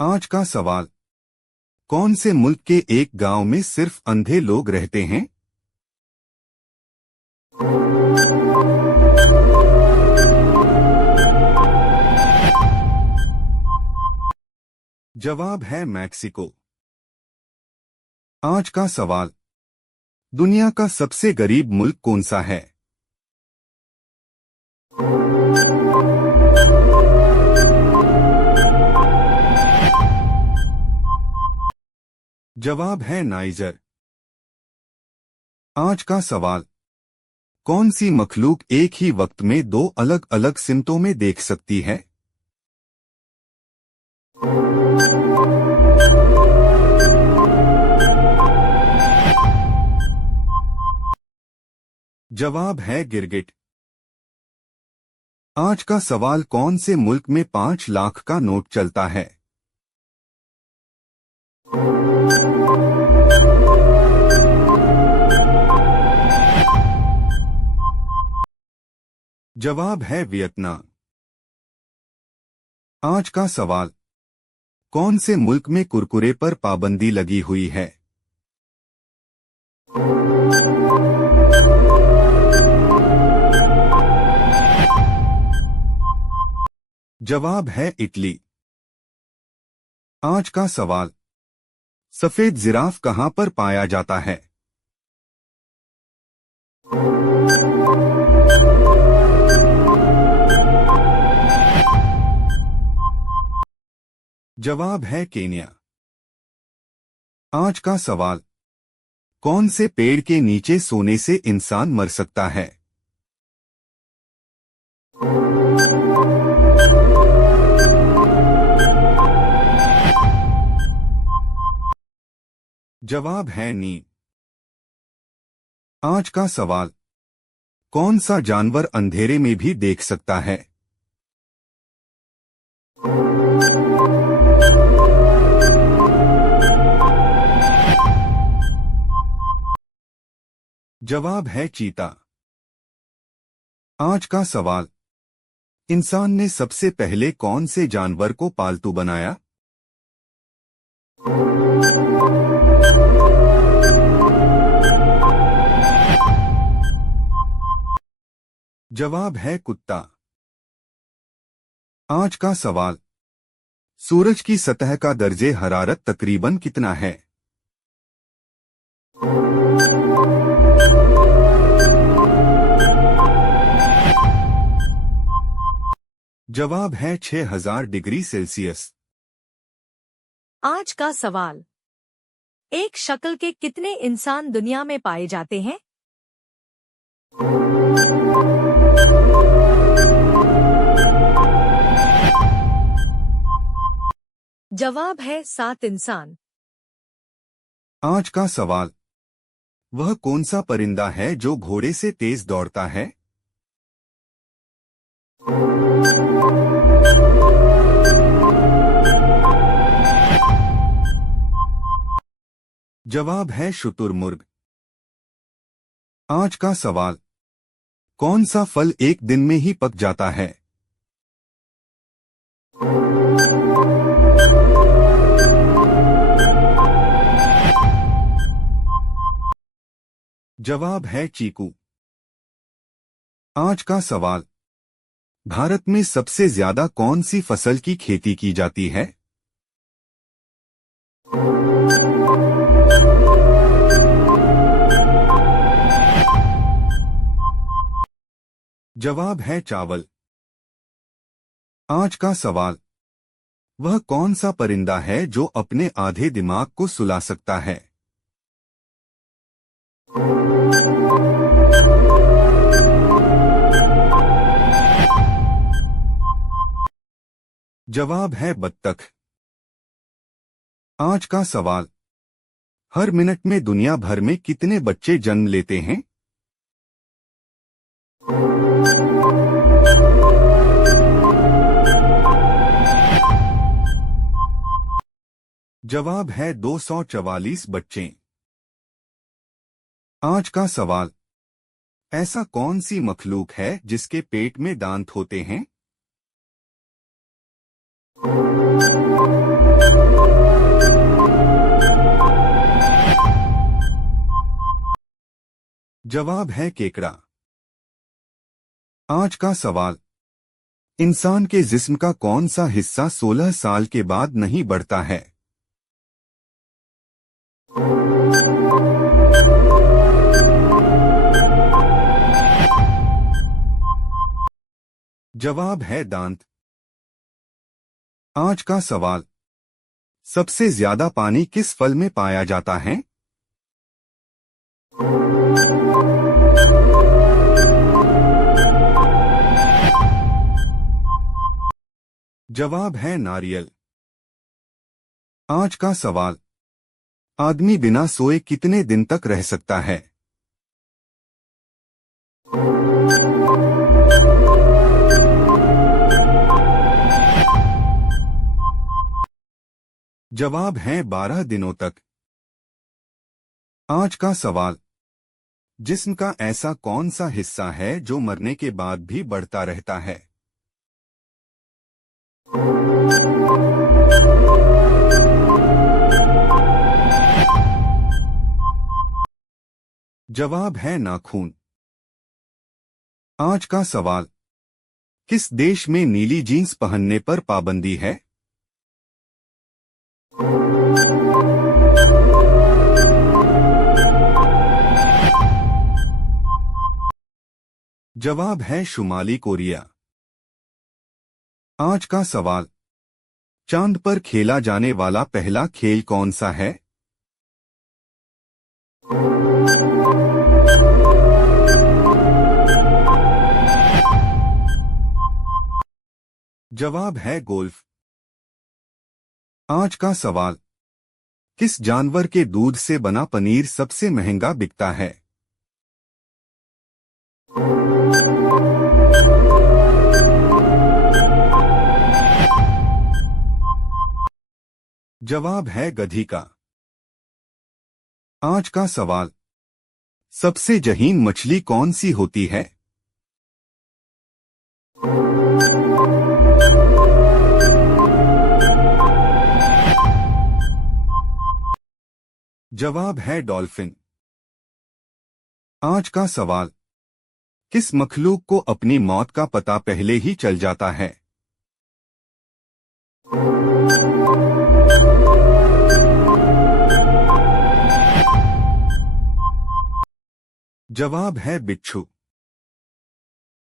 आज का सवाल। कौन से मुल्क के एक गांव में सिर्फ अंधे लोग रहते हैं? जवाब है मैक्सिको। आज का सवाल। दुनिया का सबसे गरीब मुल्क कौन सा है? जवाब है नाइजर। आज का सवाल। कौन सी मखलूक एक ही वक्त में दो अलग अलग सिमतों में देख सकती है? जवाब है गिरगिट। आज का सवाल। कौन से मुल्क में 5 लाख का नोट चलता है? जवाब है वियतनाम। आज का सवाल। कौन से मुल्क में कुरकुरे पर पाबंदी लगी हुई है? जवाब है इटली। आज का सवाल। सफेद जिराफ कहां पर पाया जाता है? जवाब है केन्या। आज का सवाल। कौन से पेड़ के नीचे सोने से इंसान मर सकता है? जवाब है नीम। आज का सवाल। कौन सा जानवर अंधेरे में भी देख सकता है? जवाब है चीता। आज का सवाल। इंसान ने सबसे पहले कौन से जानवर को पालतू बनाया? जवाब है कुत्ता। आज का सवाल। सूरज की सतह का दर्जे हरारत तकरीबन कितना है? जवाब है 6000 डिग्री सेल्सियस। आज का सवाल। एक शक्ल के कितने इंसान दुनिया में पाए जाते हैं? जवाब है 7 इंसान। आज का सवाल। वह कौन सा परिंदा है जो घोड़े से तेज दौड़ता है? जवाब है शुतुरमुर्ग। आज का सवाल। कौन सा फल एक दिन में ही पक जाता है? जवाब है चीकू। आज का सवाल। भारत में सबसे ज्यादा कौन सी फसल की खेती की जाती है? जवाब है चावल। आज का सवाल। वह कौन सा परिंदा है जो अपने आधे दिमाग को सुला सकता है? जवाब है बत्तख। आज का सवाल। हर मिनट में दुनिया भर में कितने बच्चे जन्म लेते हैं? जवाब है 244 बच्चे। आज का सवाल। ऐसा कौन सी मखलूक है जिसके पेट में दांत होते हैं? जवाब है केकड़ा। आज का सवाल, इंसान के जिस्म का कौन सा हिस्सा 16 साल के बाद नहीं बढ़ता है? जवाब है दांत। आज का सवाल, सबसे ज्यादा पानी किस फल में पाया जाता है? जवाब है नारियल। आज का सवाल, आदमी बिना सोए कितने दिन तक रह सकता है? जवाब है 12 दिनों तक। आज का सवाल, जिस्म का ऐसा कौन सा हिस्सा है जो मरने के बाद भी बढ़ता रहता है? जवाब है नाखून। आज का सवाल, किस देश में नीली जीन्स पहनने पर पाबंदी है? जवाब है शुमाली कोरिया। आज का सवाल, चांद पर खेला जाने वाला पहला खेल कौन सा है? जवाब है गोल्फ। आज का सवाल, किस जानवर के दूध से बना पनीर सबसे महंगा बिकता है? जवाब है गधी का। आज का सवाल, सबसे जहीन मछली कौन सी होती है? जवाब है डॉल्फिन। आज का सवाल, किस मखलूक को अपनी मौत का पता पहले ही चल जाता है? जवाब है बिच्छू।